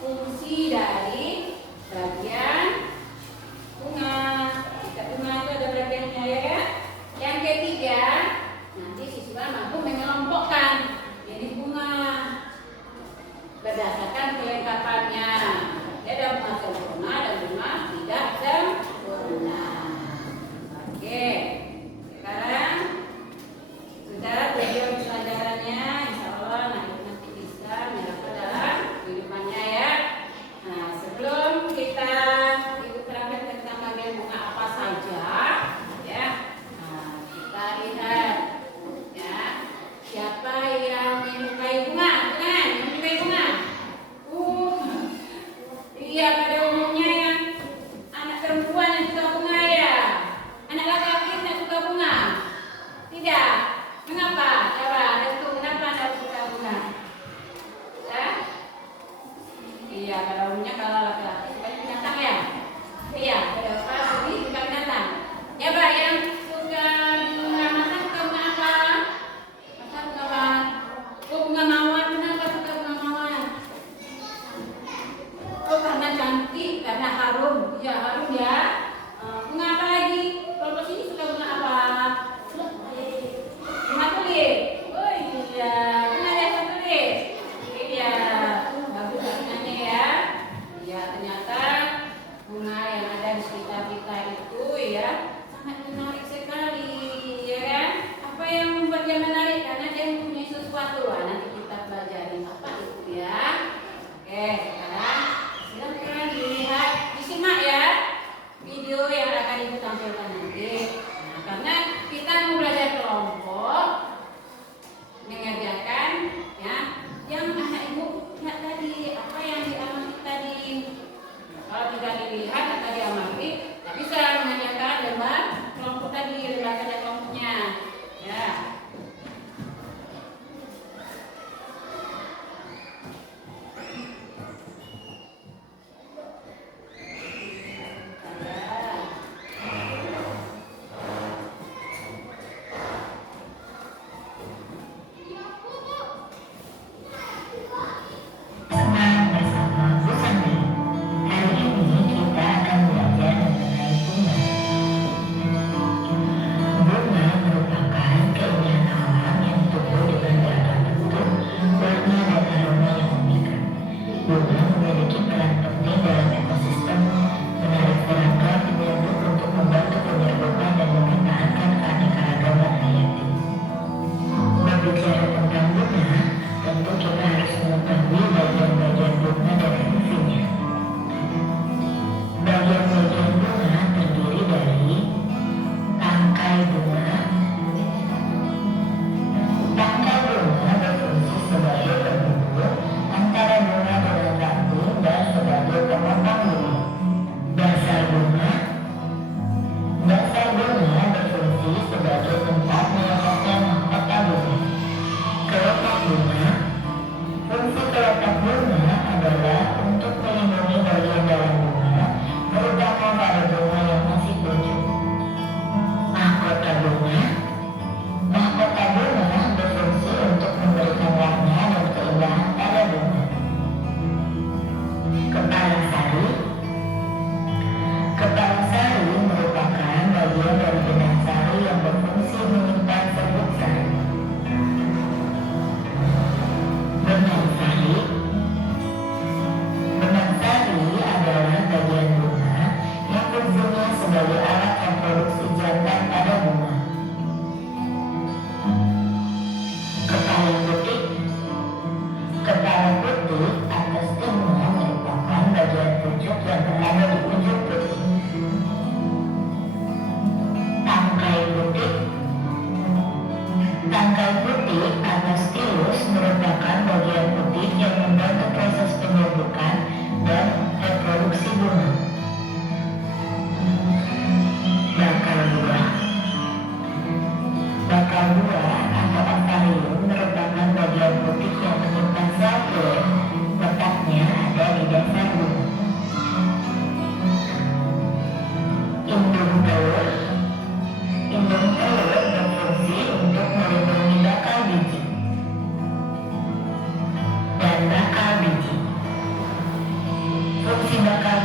fungsi dari bagian bunga. Jika bunga itu ada bagiannya ya kan? Yang ketiga, nanti siswa mampu mengelompokkan jenis bunga berdasarkan kelengkapannya. Ada bunga sempurna dan bunga tidak sempurna. Oke, sekarang sudah tujuan pelajarannya, insya Allah nanti bisa menerapkan dalam kehidupannya ya. Nah, sebelum kita ibu terangkan tentang bagian bunga apa saja, ya, nah, kita lihat ya siapa yang menyukai bunga, kan? Menyukai bunga? Iya, pada umumnya yang anak perempuan yang suka bunga ya. Anak laki-laki tidak suka bunga? Tidak. Mengapa? Coba, kenapa anda suka bunga? Ya? Iya, pada umumnya kalau laki-laki suka binatang ya. Iya, pada bapak lebih suka binatang. Ya, Pak, yang suka bunga matang suka bunga apa? Masa bunga apa? Oh, bunga mawar. Kenapa suka bunga mawar? Oh, karena cantik, karena harum. Ya, harum ya. Bunga apa lagi? Kalau ke sini suka bunga apa? Bunga tulip. Oh iya, bunga biasa tulip. Iya, bagus bunganya ya. Ya, ternyata bunga yang ada di sekitar kita itu ya sangat menarik sekali, ya kan? Apa yang membuat dia menarik? Karena dia mempunyai sesuatu. Nanti kita pelajari apa itu ya. Oke, sekarang silakan dilihat, disimak ya video yang akan ibu tampilkan nanti. Nah, karena kita mau belajar kelompok, mengerjakan ya yang anak ibu lihat tadi, apa yang diamati tadi. Nah, kalau tidak dilihat atau diamati, tidak bisa mengerjakan lembar kelompok tadi, lembar kerja kelompoknya. Ya.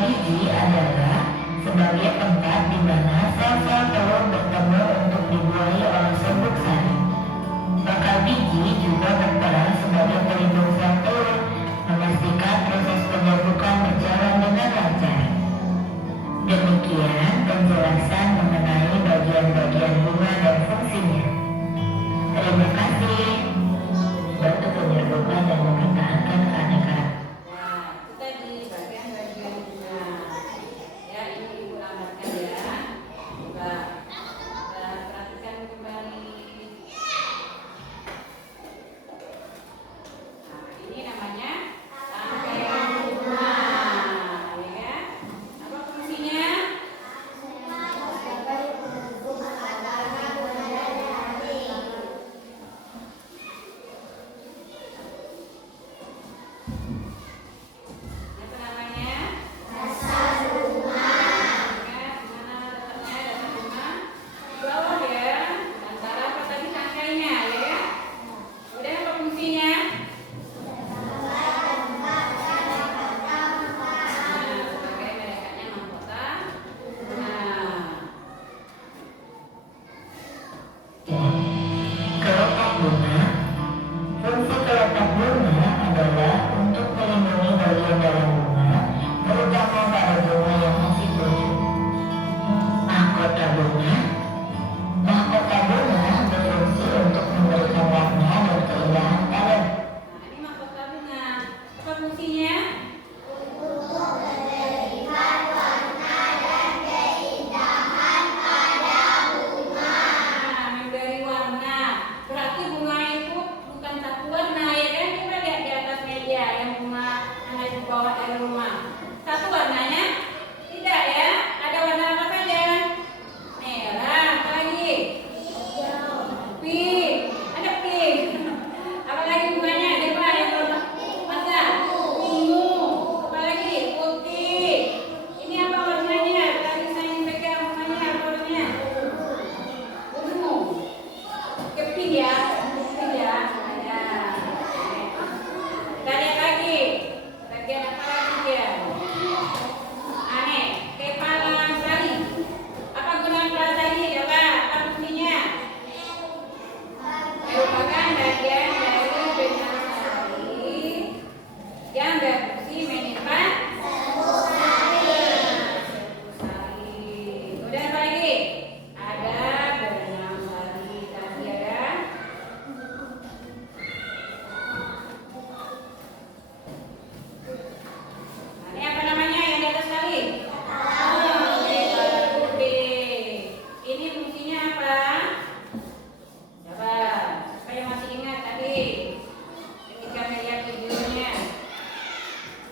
biji adalah sebagai tempat di mana sel-sel telur bertemu untuk dibuahi oleh serbuk sari. Bakal biji juga berperan sebagai pelindung sel telur, memastikan proses penyerbukkan berjalan dengan lancar. Demikian penjelasan mengenai bagian-bagian bunga dan fungsinya. Terima kasih. Bantu penyerbukan dan mempertahankan keanekaragaman. Nah, itu tadi bagian-bagian bunga. Ya, ini Ibu gambarkan ya. Coba kita perhatikan kembali. Nah, ini namanya rangkaian bunga. Ya, apa fungsinya? Apa namanya? Dasar bunga. Ya, di mana letaknya dasar bunga? Di bawah ya. Antara apa tadi rangkainya ya? Udah apa fungsinya? Sebagai merekatnya mahkota. Nah, Kelopak bunga. Fungsi kelopak bunga adalah untuk melindungi bagian dalam bunga, terutama pada bunga yang masih tujuh. Mahkota bunga. Mahkota bunga berfungsi untuk memberikan warna dan keindahan pada. ini mahkota bunga. Apa fungsinya? Nah, memberi warna. Berarti bunga itu bukan satu warna ya kan? Coba lihat di atas meja yang bunga yang ada di bawah dari rumah. Satu warnanya? Tidak ya? Ada warna apa saja? Merah, apa lagi? Pink. Ada pink. Apa lagi bunganya? Ada apa yang warna? Masa? Ungu. Apa lagi? Putih. Ini apa warnanya? Tadi saya pegang bunganya apa warnanya? Ungu. Keping ya, keping ya. Ada. Kita lihat lagi. Bagian apa lagi dia? Aneh. Kepala sari. Apa guna kepala sari? Coba, apa fungsinya? Merupakan bagian dari benang sari yang berfungsi menyimpan serbuk sari. Kemudian apa lagi? Ada benang sari tadi ada. Nah, ini apa namanya yang di atas kali? Kepala putih. Ini fungsinya apa? Coba, supaya masih ingat tadi. Ketika melihat videonya.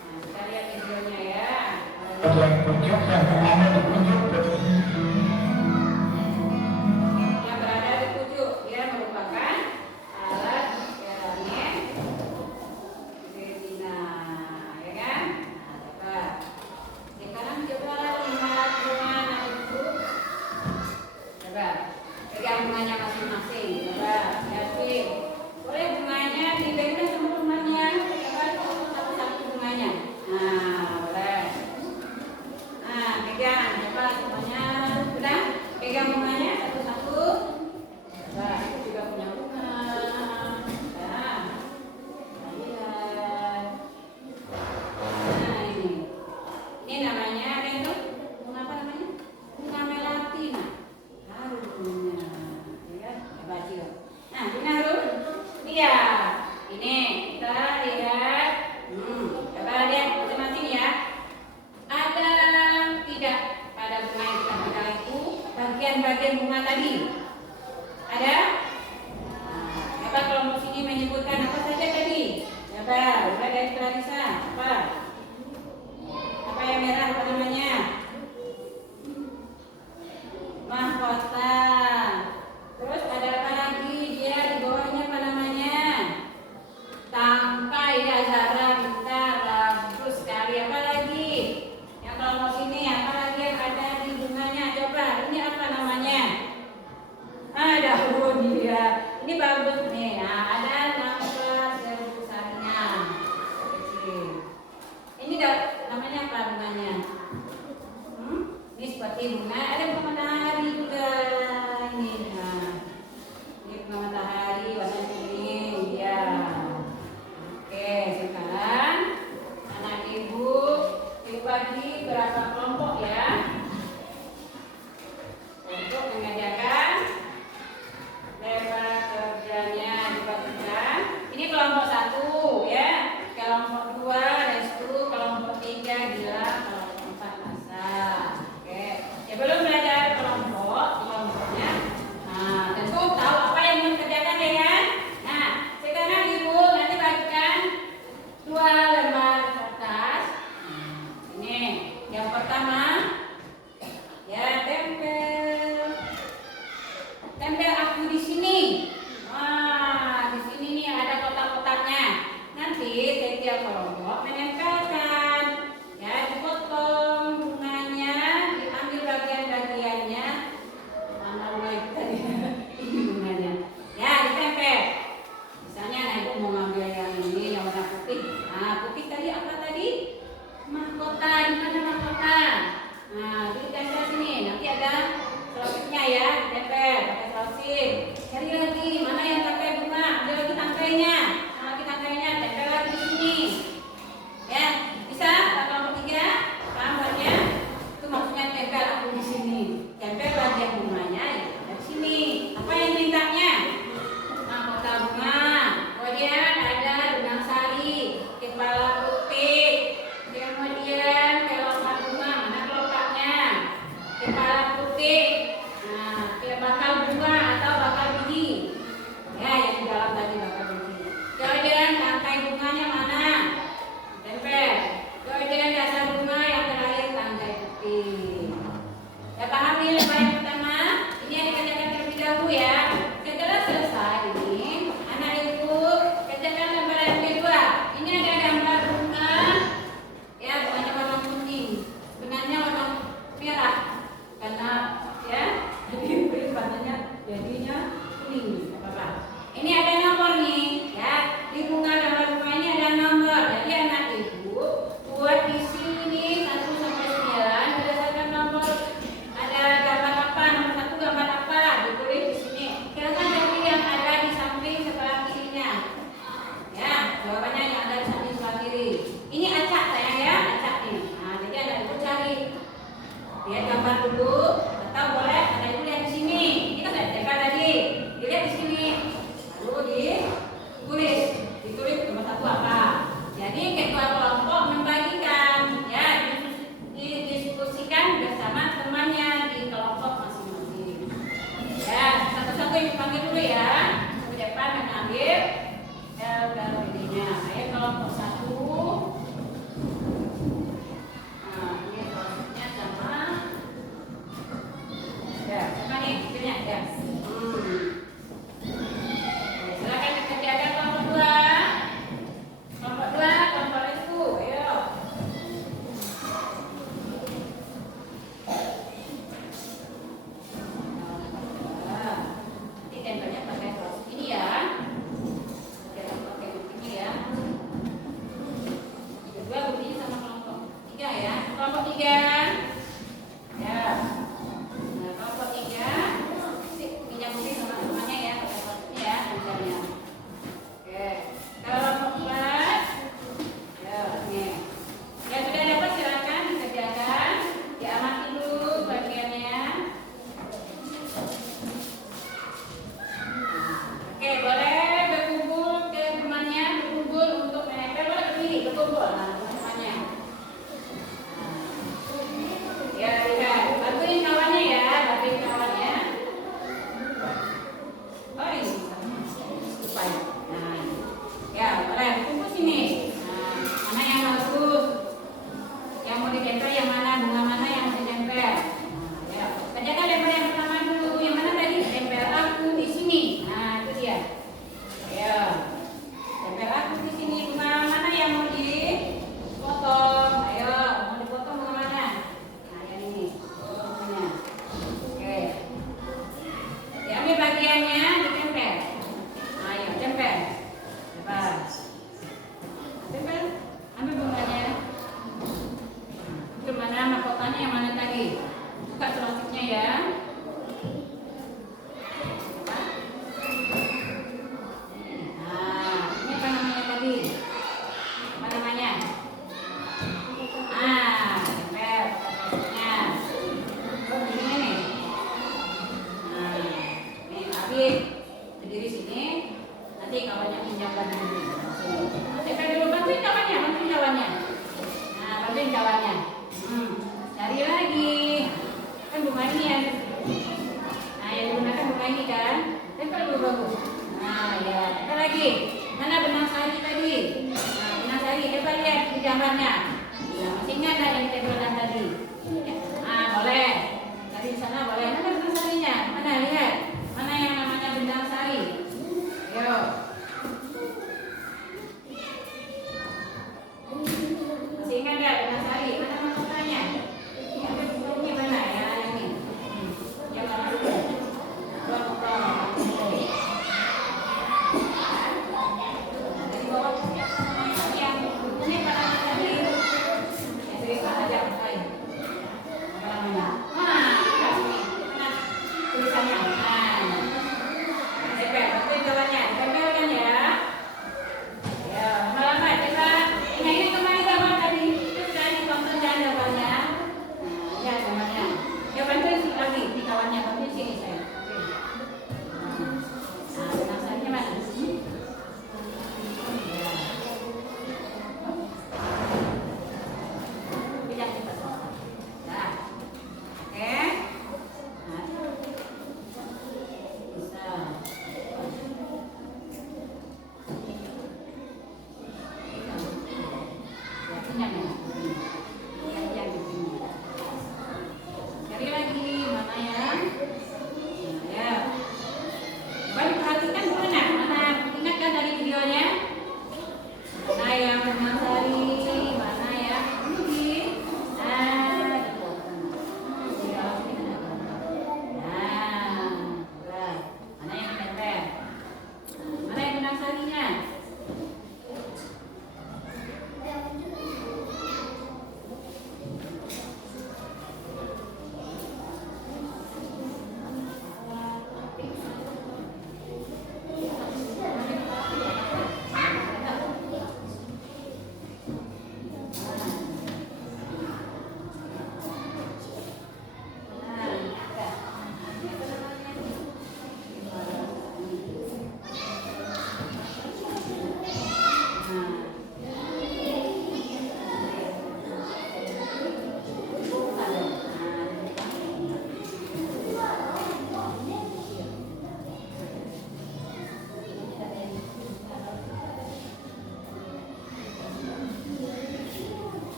Nah, kita lihat videonya ya. Bagian pucuk yang berada di ujung putih. Yang berada di pucuk, dia merupakan alat ceramik retina, ya kan? Nah, coba. Sekarang coba lihat bunga itu. Coba, pegang bunganya masing-masing. Coba, lihatin. Boleh bunganya dipegang teman-temannya. Coba satu-satu bunganya. Nah, boleh. Nah, pegang. Coba semuanya. Sudah? Pegang bunganya satu-satu. Coba, itu juga punya bunga. Nah, lihat. Nah, ini namanya apa itu? Bunga apa namanya? Bunga melatina. Harum bunganya, ya kan? Coba cium. Nah, ini harum. Iya. Ini kita lihat. Coba lihat masing-masing ya. Ada tidak pada bunga yang kita pegang itu bagian-bagian bunga tadi? Ada? Nah, coba kelompok sini menyebutkan apa saja tadi? Coba, mulai dari Clarissa. Apa? Apa yang merah apa namanya? Mahkota. Terus ada apa lagi? Dia di bawahnya apa namanya? Tangkai ya, Zara, pintar, bagus sekali. Apa lagi? Yang kelompok sini apa lagi yang ada di bunganya? Coba, ini apa namanya? bunganya? Ini seperti bunga, ada bunga matahari juga. Ini, nah, ini bunga matahari warna kuning, ya. Oke, sekarang anak ibu bagi berapa kelompok ya? Untuk mengerjakan lebar kerjanya dibagikan. Ini kelompok 1 ya, kelompok 2 dan 10, kelompok 3 bilang, kelompok 4 masak. Oke, sebelum belajar kelompoknya, nah tentu tahu apa yang mau dikerjakan ya kan? Nah, sekarang ibu nanti bagikan 2 lembar kertas. Ini yang pertama tadi? Buka selotipnya ya. Nah, ini apa namanya tadi? Apa namanya? Tempel selotipnya. Oh, begini nih. Nah, nih Abi berdiri sini. Nanti kawannya pinjamkan dulu. Tempel dulu, bantuin kawannya, bantuin kawannya. Nah, bantuin kawannya. Cari lagi. Kan bunga ini ya. Nah, yang digunakan bunga ini kan. Tempel dulu bagus. Nah, ya. Tempel lagi. Mana benang sari tadi? Nah, benang sari. Coba lihat di gambarnya. Nah, masih ingat ada yang tempelan tadi? Nah, boleh. Tadi di sana boleh. Mana benang sarinya? Mana lihat? Mana yang namanya benang sari? Yuk. Masih ingat enggak benang sari? Mana mahkotanya? Ini mana ya ini? Yang mana dulu? Dari bawah. Yang ini pada tadi. Yang tulisan aja lain. Apa namanya? Mana tulisannya? Tempel, tempel kawannya. Tempelkan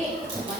Jadi semuanya